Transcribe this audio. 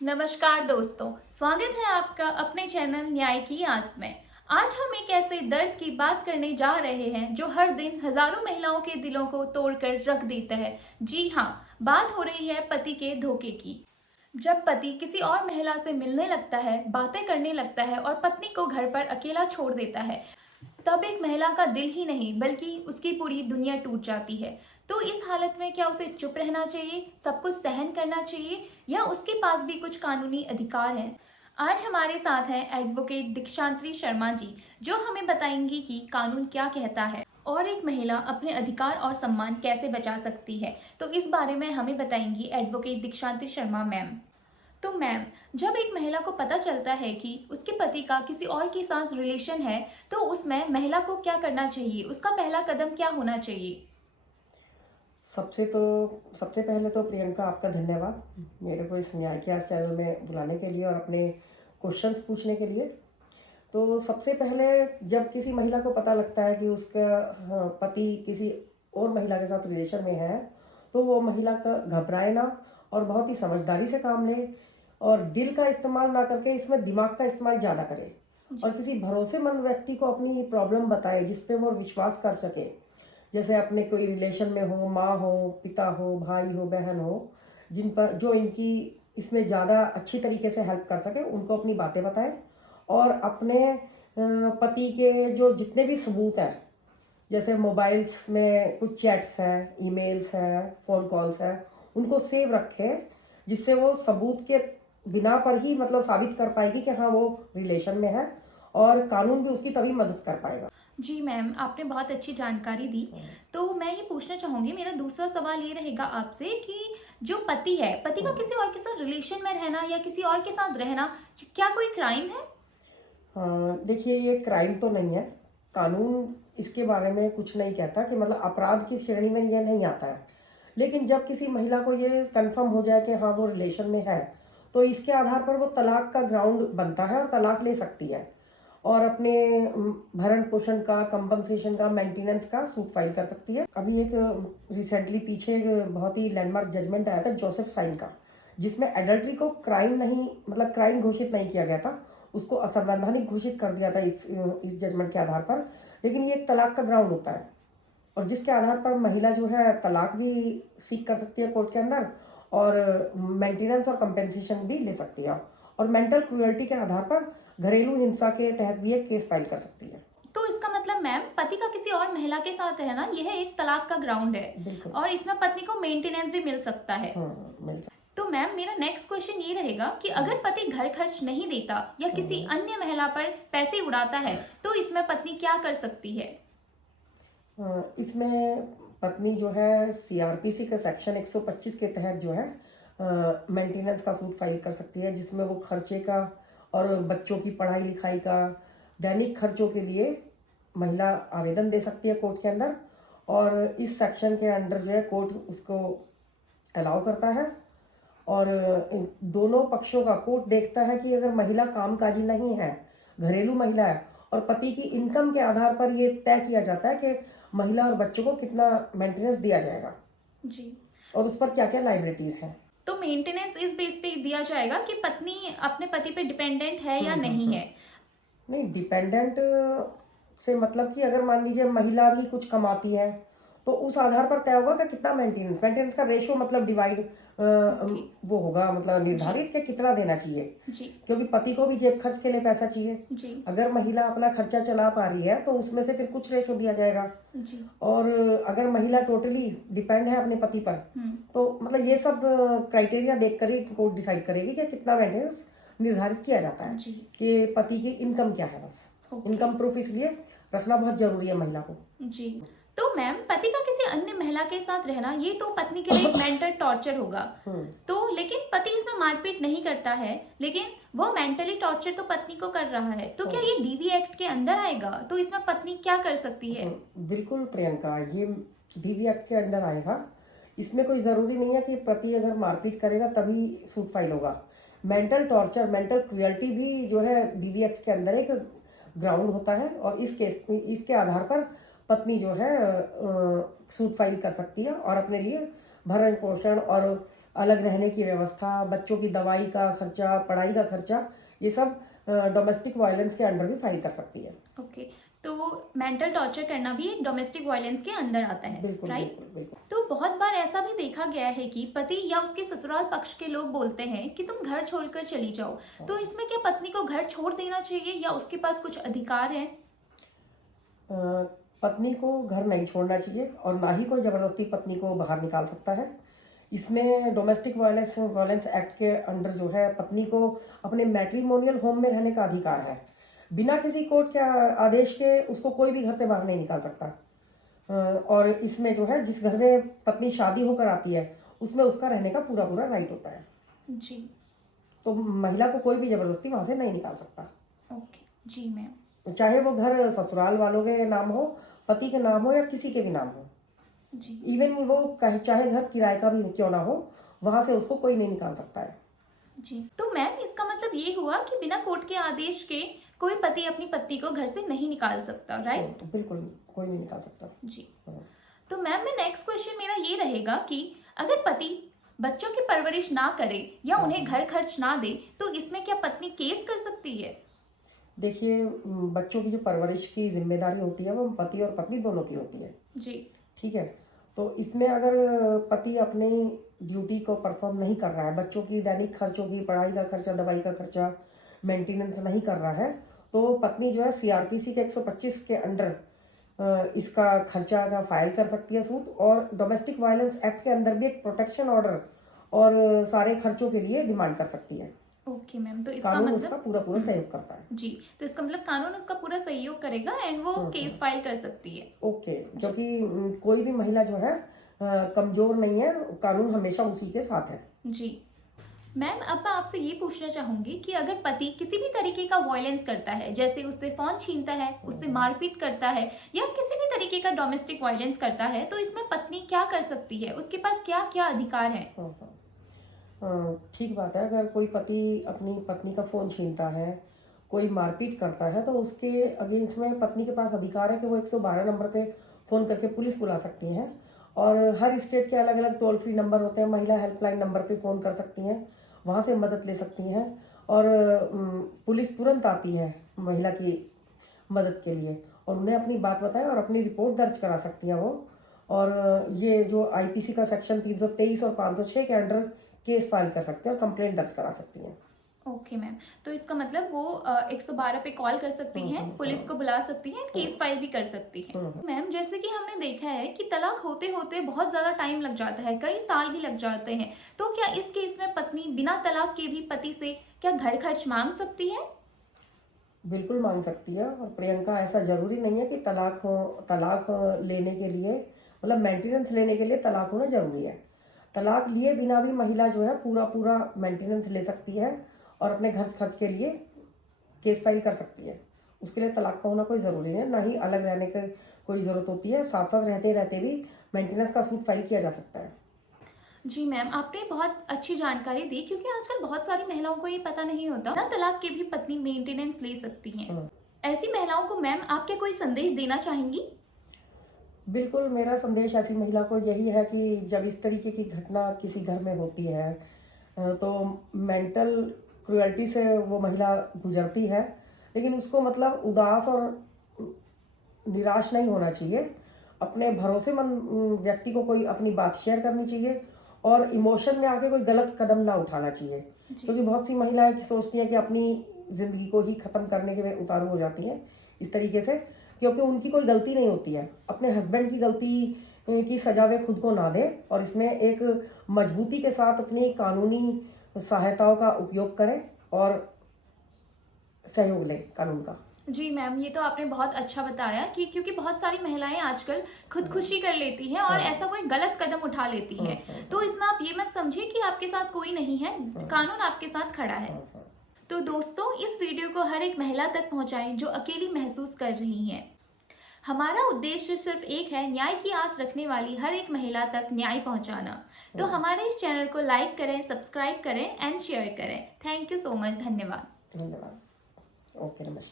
नमस्कार दोस्तों, स्वागत है आपका अपने चैनल न्याय की आस में। आज हम एक ऐसे दर्द की बात करने जा रहे हैं जो हर दिन हजारों महिलाओं के दिलों को तोड़कर रख देता है। जी हाँ, बात हो रही है पति के धोखे की। जब पति किसी और महिला से मिलने लगता है, बातें करने लगता है और पत्नी को घर पर अकेला छोड़ देता है, तब एक महिला का दिल ही नहीं बल्कि उसकी पूरी दुनिया टूट जाती है। तो इस हालत में क्या उसे चुप रहना चाहिए, सब कुछ सहन करना चाहिए, या उसके पास भी कुछ कानूनी अधिकार हैं? आज हमारे साथ हैं एडवोकेट दीक्षांत्री शर्मा जी, जो हमें बताएंगी कि कानून क्या कहता है और एक महिला अपने अधिकार और सम्मान कैसे बचा सकती है। तो इस बारे में हमें बताएंगी एडवोकेट दीक्षांत्री शर्मा मैम। तो मैम, जब एक महिला को पता चलता है कि उसके पति का किसी और के साथ रिलेशन है, तो उसमें महिला को क्या करना चाहिए? उसका पहला कदम क्या होना चाहिए? सबसे पहले तो प्रियंका, आपका धन्यवाद मेरे को इस न्याय के आस चैनल में बुलाने के लिए और अपने क्वेश्चंस पूछने के लिए। तो सबसे पहले जब किसी महिला को पता लगता है कि उसका पति किसी और महिला के साथ रिलेशन में है, तो वो महिला का घबराए ना और बहुत ही समझदारी से काम ले और दिल का इस्तेमाल ना करके इसमें दिमाग का इस्तेमाल ज़्यादा करे और किसी भरोसेमंद व्यक्ति को अपनी प्रॉब्लम बताए जिस पे वो विश्वास कर सके। जैसे अपने कोई रिलेशन में हो, माँ हो, पिता हो, भाई हो, बहन हो, जिन पर जो इनकी इसमें ज़्यादा अच्छी तरीके से हेल्प कर सके, उनको अपनी बातें बताएं और अपने पति के जो जितने भी सबूत हैं, जैसे मोबाइल्स में कुछ चैट्स हैं, ईमेल्स हैं, फ़ोन कॉल्स हैं, उनको सेव रखें, जिससे वो सबूत के बिना पर ही मतलब साबित कर पाएगी कि हाँ वो रिलेशन में है और कानून भी उसकी तभी मदद कर पाएगा। जी मैम, आपने बहुत अच्छी जानकारी दी। तो मैं ये पूछना चाहूँगी, मेरा दूसरा सवाल ये रहेगा आपसे कि जो पति है, पति का किसी और के साथ रिलेशन में रहना या किसी और के साथ रहना, क्या कोई क्राइम है? हाँ, देखिए, ये क्राइम तो नहीं है। कानून इसके बारे में कुछ नहीं कहता कि मतलब अपराध की श्रेणी में ये नहीं आता है। लेकिन जब किसी महिला को ये कंफर्म हो जाए कि हाँ वो रिलेशन में है, तो इसके आधार पर वो तलाक का ग्राउंड बनता है और तलाक ले सकती है और अपने भरण पोषण का, कंपनसेशन का, मेंटेनेंस का सूट फाइल कर सकती है। अभी एक रिसेंटली पीछे एक बहुत ही लैंडमार्क जजमेंट आया था जोसेफ साइन का, जिसमें एडल्ट्री को क्राइम नहीं, मतलब क्राइम घोषित नहीं किया गया था, उसको असंवैधानिक घोषित कर दिया था इस जजमेंट के आधार पर। लेकिन ये एक तलाक का ग्राउंड होता है और जिसके आधार पर महिला जो है तलाक भी सीख कर सकती है कोर्ट के अंदर और मेंटेनेंस और कंपेंसेशन भी ले सकती है और मेंटल क्रूएल्टी के आधार पर घरेलू हिंसा के तहत भी एक केस फाइल कर सकती है। तो इसका मतलब मैम, पति का किसी और महिला के साथ रहना यह एक तलाक का ग्राउंड है बिल्कुल। और इसमें पत्नी को मेंटेनेंस भी मिल सकता है। मिल सकता। तो मैम, मेरा नेक्स्ट क्वेश्चन ये रहेगा कि अगर पति घर खर्च नहीं देता या किसी अन्य महिला पर पैसे उड़ाता है, तो इसमें पत्नी क्या कर सकती है? इसमें पत्नी जो है सीआरपीसी के सेक्शन 125 के तहत जो है मेंटेनेंस का सूट फाइल कर सकती है, जिसमें वो खर्चे का और बच्चों की पढ़ाई लिखाई का, दैनिक खर्चों के लिए महिला आवेदन दे सकती है कोर्ट के अंदर और इस सेक्शन के अंडर जो है कोर्ट उसको अलाउ करता है और दोनों पक्षों का कोर्ट देखता है कि अगर महिला कामकाजी नहीं है, घरेलू महिला है और पति की इनकम के आधार पर ये तय किया जाता है कि महिला और बच्चों को कितना मेंटेनेंस दिया जाएगा जी। और उस पर क्या क्या लाइबिलिटीज हैं। तो मेंटेनेंस इस बेस पे दिया जाएगा कि पत्नी अपने पति पे डिपेंडेंट है या नहीं है? नहीं, डिपेंडेंट से मतलब कि अगर मान लीजिए महिला भी कुछ कमाती है तो उस आधार पर तय होगा कि कितना मेंटेनेंस मेंटेनेंस का रेशो मतलब डिवाइड वो होगा, मतलब निर्धारित कि कितना देना चाहिए, जी। क्योंकि पति को भी जेब खर्च के लिए पैसा चाहिए। जी। अगर महिला अपना खर्चा चला पा रही है तो उसमें से फिर कुछ रेशो दिया जाएगा जी। और अगर महिला टोटली डिपेंड है अपने पति पर, तो मतलब ये सब क्राइटेरिया देख कर ही कोर्ट डिसाइड करेगी कि कितना मेंटेनेंस निर्धारित किया जाता है जी। कि पति की इनकम क्या है। बस इनकम प्रूफ इसलिए रखना बहुत जरूरी है महिला को। जी। तो मैम, पति का किसी अन्य महिला के साथ रहना ये तो पत्नी के लिए एक मेंटल टॉर्चर होगा। तो लेकिन पति इसमें मारपीट नहीं करता है, लेकिन वो मेंटली टॉर्चर तो पत्नी को कर रहा है, तो क्या ये डीवी एक्ट के अंदर आएगा? तो इसमें पत्नी क्या कर सकती है? बिल्कुल प्रियंका, ये डीवी एक्ट के अंडर आएगा। इसमें कोई ज़रूरी नहीं है कि पति अगर मारपीट करेगा तभी सूट फाइल होगा। मेंटल टॉर्चर, मेंटल क्रुएल्टी भी जो है डीवी एक्ट के अंदर एक ग्राउंड होता है और इस केस में इसके आधार पर पत्नी जो है सूट फाइल कर सकती है और अपने लिए भरण पोषण और अलग रहने की व्यवस्था, बच्चों की दवाई का खर्चा, पढ़ाई का खर्चा, ये सब डोमेस्टिक वायलेंस के अंडर भी फाइल कर सकती है। ओके, तो मेंटल टॉर्चर करना भी एक डोमेस्टिक वायलेंस के अंदर आता है, बिल्कुल राइट? बिल्कुल बिल्कुल। तो बहुत बार ऐसा भी देखा गया है कि पति या उसके ससुराल पक्ष के लोग बोलते हैं कि तुम घर छोड़कर चली जाओ, तो इसमें क्या पत्नी को घर छोड़ देना चाहिए या उसके पास कुछ अधिकार है? पत्नी को घर नहीं छोड़ना चाहिए और ना ही कोई ज़बरदस्ती पत्नी को बाहर निकाल सकता है। इसमें डोमेस्टिक वायलेंस एक्ट के अंडर जो है पत्नी को अपने मैट्रिमोनियल होम में रहने का अधिकार है। बिना किसी कोर्ट के आदेश के उसको कोई भी घर से बाहर नहीं निकाल सकता। और इसमें जो है जिस घर में पत्नी शादी होकर आती है उसमें उसका रहने का पूरा पूरा राइट होता है। जी, तो महिला को कोई भी ज़बरदस्ती वहाँ से नहीं निकाल सकता, ओके, जी मैम, चाहे वो घर ससुराल वालों के नाम हो, पति के नाम हो या किसी के भी नाम हो। जी, इवन वो चाहे घर किराए का भी क्यों ना हो, वहां से उसको कोई नहीं निकाल सकता है। जी। तो मैम इसका मतलब ये हुआ कि बिना कोर्ट के आदेश के कोई पति अपनी पत्नी को घर से नहीं निकाल सकता, राइट? बिल्कुल कोई नहीं निकाल सकता। जी। हाँ। तो मैम मैं नेक्स्ट क्वेश्चन मेरा ये रहेगा कि अगर पति बच्चों की परवरिश ना करे या उन्हें घर खर्च ना दे तो इसमें क्या पत्नी केस कर सकती है? देखिए, बच्चों की जो परवरिश की जिम्मेदारी होती है वो पति और पत्नी दोनों की होती है। जी, ठीक है, तो इसमें अगर पति अपनी ड्यूटी को परफॉर्म नहीं कर रहा है, बच्चों की दैनिक खर्चों की, पढ़ाई का खर्चा, दवाई का खर्चा मेंटेनेंस नहीं कर रहा है, तो पत्नी जो है सीआरपीसी के 125 के अंडर इसका खर्चा का फाइल कर सकती है सूट। और डोमेस्टिक वायलेंस एक्ट के अंदर भी एक प्रोटेक्शन ऑर्डर और सारे खर्चों के लिए डिमांड कर सकती है। ओके मैम, तो इसका कानून मतलब उसका पूरा पूरा सहयोग करता है। जी, तो इसका मतलब कानून उसका पूरा सहयोग करेगा एंड वो केस फाइल कर सकती है। ओके, क्योंकि कोई भी महिला जो है कमजोर नहीं है, कानून हमेशा उसी के साथ है। जी मैम, अब मैं आपसे ये पूछना चाहूंगी कि अगर पति किसी भी तरीके का वायलेंस करता है, जैसे उससे फोन छीनता है, उससे मारपीट करता है या किसी भी तरीके का डोमेस्टिक वायलेंस करता है, तो इसमें पत्नी क्या कर सकती है? उसके पास क्या क्या अधिकार है? ठीक बात है। अगर कोई पति अपनी पत्नी का फ़ोन छीनता है, कोई मारपीट करता है, तो उसके अगेंस्ट में पत्नी के पास अधिकार है कि वो 112 नंबर पे फ़ोन करके पुलिस बुला सकती हैं। और हर स्टेट के अलग अलग टोल फ्री नंबर होते हैं, महिला हेल्पलाइन नंबर पे फ़ोन कर सकती हैं, वहाँ से मदद ले सकती हैं। और पुलिस तुरंत आती है महिला की मदद के लिए और उन्हें अपनी बात बताएं और अपनी रिपोर्ट दर्ज करा सकती हैं वो। और ये जो आईपीसी का सेक्शन 323 और 506 के अंडर केस फाइल कर सकते हैं और कंप्लेंट दर्ज करा सकती हैं। ओके मैम, तो इसका मतलब वो 112 पे कॉल कर सकती हैं, पुलिस को बुला सकती हैं, केस फाइल भी कर सकती हैं। मैम जैसे कि हमने देखा है कि तलाक होते होते बहुत ज़्यादा टाइम लग जाता है, कई साल भी लग जाते हैं, तो क्या इस केस में पत्नी बिना तलाक के भी पति से क्या घर खर्च मांग सकती है? बिल्कुल मांग सकती है। और प्रियंका, ऐसा ज़रूरी नहीं है कि तलाक लेने के लिए, मतलब मेंटेनेंस लेने के लिए तलाक होना ज़रूरी है। तलाक लिए बिना भी महिला जो है पूरा पूरा मेंटेनेंस ले सकती है और अपने खर्च के लिए केस फाइल कर सकती है। उसके लिए तलाक का होना कोई ज़रूरी नहीं है, ना ही अलग रहने की कोई ज़रूरत होती है। साथ साथ रहते रहते भी मेंटेनेंस का सूट फाइल किया जा सकता है। जी मैम, आपने बहुत अच्छी जानकारी दी, क्योंकि आजकल बहुत सारी महिलाओं को ये पता नहीं होता ना तलाक के भी पत्नी मेंटेनेंस ले सकती हैं। ऐसी महिलाओं को मैम आप क्या कोई संदेश देना चाहेंगी? बिल्कुल, मेरा संदेश ऐसी महिला को यही है कि जब इस तरीके की घटना किसी घर में होती है तो मेंटल क्रुएल्टी से वो महिला गुजरती है, लेकिन उसको मतलब उदास और निराश नहीं होना चाहिए। अपने भरोसेमंद व्यक्ति को कोई अपनी बात शेयर करनी चाहिए और इमोशन में आके कोई गलत कदम ना उठाना चाहिए, क्योंकि बहुत सी महिलाएं सोचती हैं कि अपनी ज़िंदगी को ही ख़त्म करने के वे उतारू हो जाती हैं इस तरीके से, क्योंकि उनकी कोई गलती नहीं होती है। अपने हस्बैंड की गलती की सजा वे खुद को ना दें और इसमें एक मजबूती के साथ अपनी कानूनी सहायताओं का उपयोग करें और सहयोग लें कानून का। जी मैम, ये तो आपने बहुत अच्छा बताया कि क्योंकि बहुत सारी महिलाएं आजकल खुदकुशी कर लेती हैं और ऐसा कोई गलत कदम उठा लेती हैं, तो इसमें आप ये मत समझिए कि आपके साथ कोई नहीं है, कानून आपके साथ खड़ा है। तो दोस्तों, इस वीडियो को हर एक महिला तक पहुंचाएं जो अकेली महसूस कर रही हैं। हमारा उद्देश्य सिर्फ एक है, न्याय की आस रखने वाली हर एक महिला तक न्याय पहुंचाना। तो हमारे इस चैनल को लाइक करें, सब्सक्राइब करें एंड शेयर करें। Thank you so much. धन्यवाद। धन्यवाद। ओके, नमस्कार।